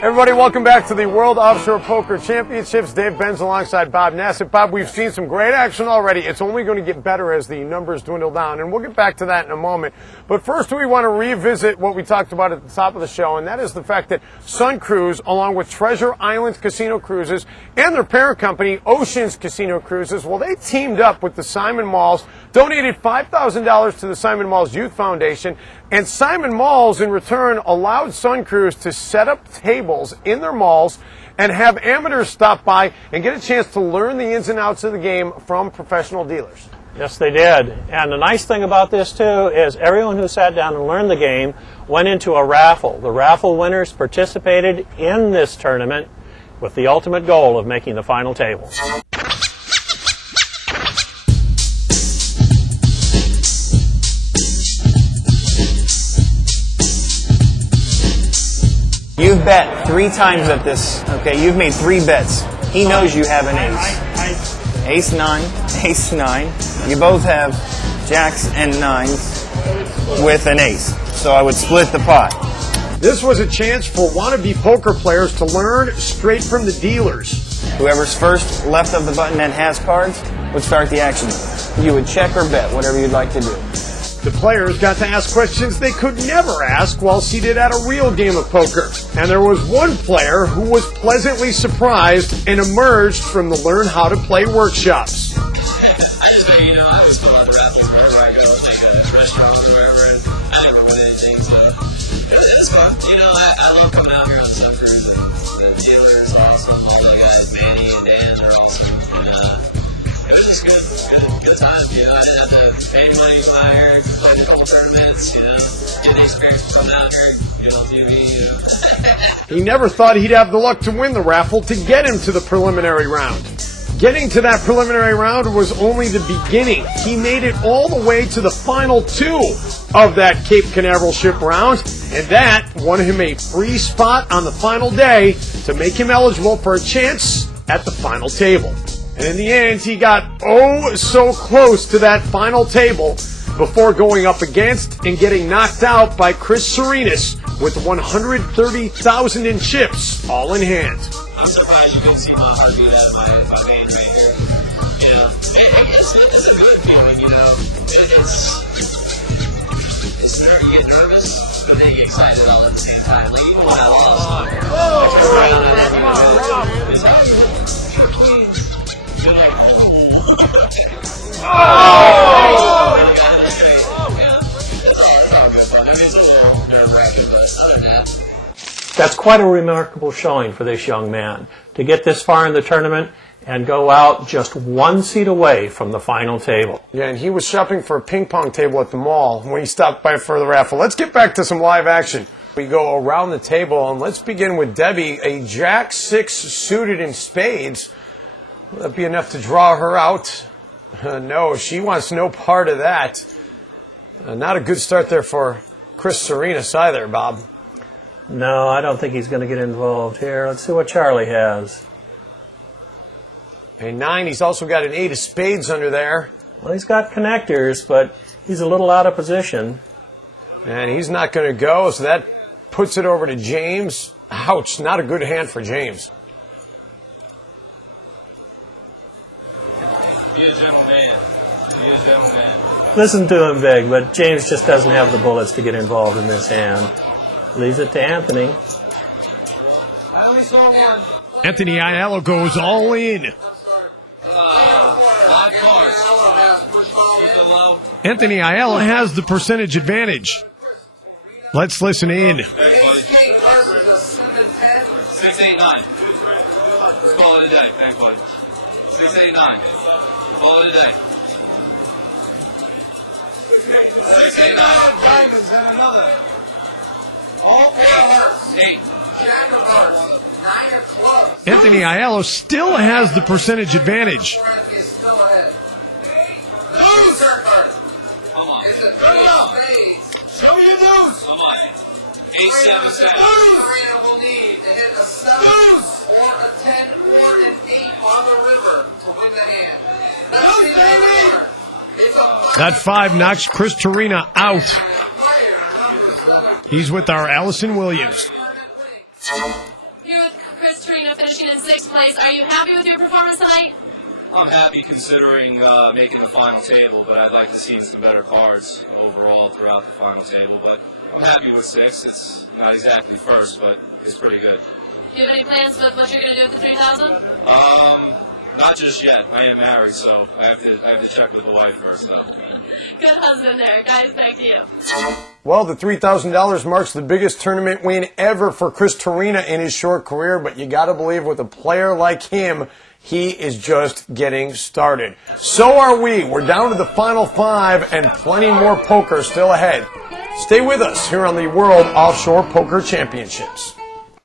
Everybody, welcome back to the World Offshore Poker Championships. Dave Benz alongside Bob Nassif. Bob, we've seen some great action already. It's only going to get better as the numbers dwindle down, and we'll get back to that in a moment. But first, we want to revisit what we talked about at the top of the show, and that is the fact that Sun Cruise, along with Treasure Island Casino Cruises and their parent company, Oceans Casino Cruises, well, they teamed up with the Simon Malls, donated $5,000 to the Simon Malls Youth Foundation, and Simon Malls, in return, allowed Sun Cruise to set up tables in their malls and have amateurs stop by and get a chance to learn the ins and outs of the game from professional dealers. Yes, they did. And the nice thing about this, too, is everyone who sat down and learned the game went into a raffle. The raffle winners participated in this tournament with the ultimate goal of making the final table. You've bet 3 times at this. Okay, you've made 3 bets. He knows you have an ace. Ace 9, ace 9. You both have jacks and 9s with an ace. So I would split the pot. This was a chance for wannabe poker players to learn straight from the dealers. Whoever's first left of the button that has cards would start the action. You would check or bet, whatever you'd like to do. The players got to ask questions they could never ask while seated at a real game of poker. And there was one player who was pleasantly surprised and emerged from the Learn How to Play workshops. I just figured, I always fill out the raffles wherever I go, like a restaurant or wherever, and I never win anything, so it was fun. I love coming out here on Sun Cruise, and the dealer is awesome, all the guys, Manny and Dan, they're awesome, and it was just good time, I didn't have to pay any money to come out here, played a couple tournaments, get the experience of coming out here and get on TV, He never thought he'd have the luck to win the raffle to get him to the preliminary round. Getting to that preliminary round was only the beginning. He made it all the way to the final 2 of that Cape Canaveral ship round, and that won him a free spot on the final day to make him eligible for a chance at the final table. And in the end, he got oh so close to that final table before going up against and getting knocked out by Chris Serenas with $130,000 in chips, all in hand. I'm surprised you couldn't see my heartbeat at my vein right here. It's a good feeling, It's there, you get nervous, but then you get excited all at the same time. Like, even when I lost, it's how you feel like, It's all good fun. It's a little nerve-wracking, but other than that. That's quite a remarkable showing for this young man, to get this far in the tournament and go out just 1 seat away from the final table. Yeah, and he was shopping for a ping pong table at the mall when he stopped by for the raffle. Let's get back to some live action. We go around the table, and let's begin with Debbie, a Jack 6 suited in spades. Will that be enough to draw her out? No, she wants no part of that. Not a good start there for Chris Serenas either, Bob. No, I don't think he's going to get involved here. Let's see what Charlie has. A 9, he's also got an 8 of spades under there. Well, he's got connectors, but he's a little out of position. And he's not going to go, so that puts it over to James. Ouch, not a good hand for James. Be a gentleman. Be a gentleman. Listen to him big, but James just doesn't have the bullets to get involved in this hand. Leaves it to Anthony. I only saw one. Anthony Aiello goes all in. Anthony Aiello has the percentage advantage. Let's listen in. 6, 8, 9. Call it a day. Thanks, bud. 6, 8, 9. Call it a day. 6, 8, 9. Diamonds and another. All 4 hearts. 8. Jack of hearts. 9 of clubs. Anthony Aiello still has the percentage advantage. Come on. Show your nose. Come on. 8, 7, 7. Will need to hit a 7 or a 10 or an 8 on the river to win the hand. Nose, baby. That 5 knocks Chris Serena out. He's with our Allison Williams. finishing in 6th place. Are you happy with your performance tonight? I'm happy considering making the final table, but I'd like to see some better cards overall throughout the final table. But I'm happy with 6th. It's not exactly first, but it's pretty good. Do you have any plans with what you're going to do with the 3,000? Not just yet. I am married, so I have to check with the wife first, though. Good husband there. Guys, back to you. Well, the $3,000 marks the biggest tournament win ever for Chris in his short career, but you got to believe with a player like him, he is just getting started. So are we. We're down to the final 5 and plenty more poker still ahead. Stay with us here on the World Offshore Poker Championships.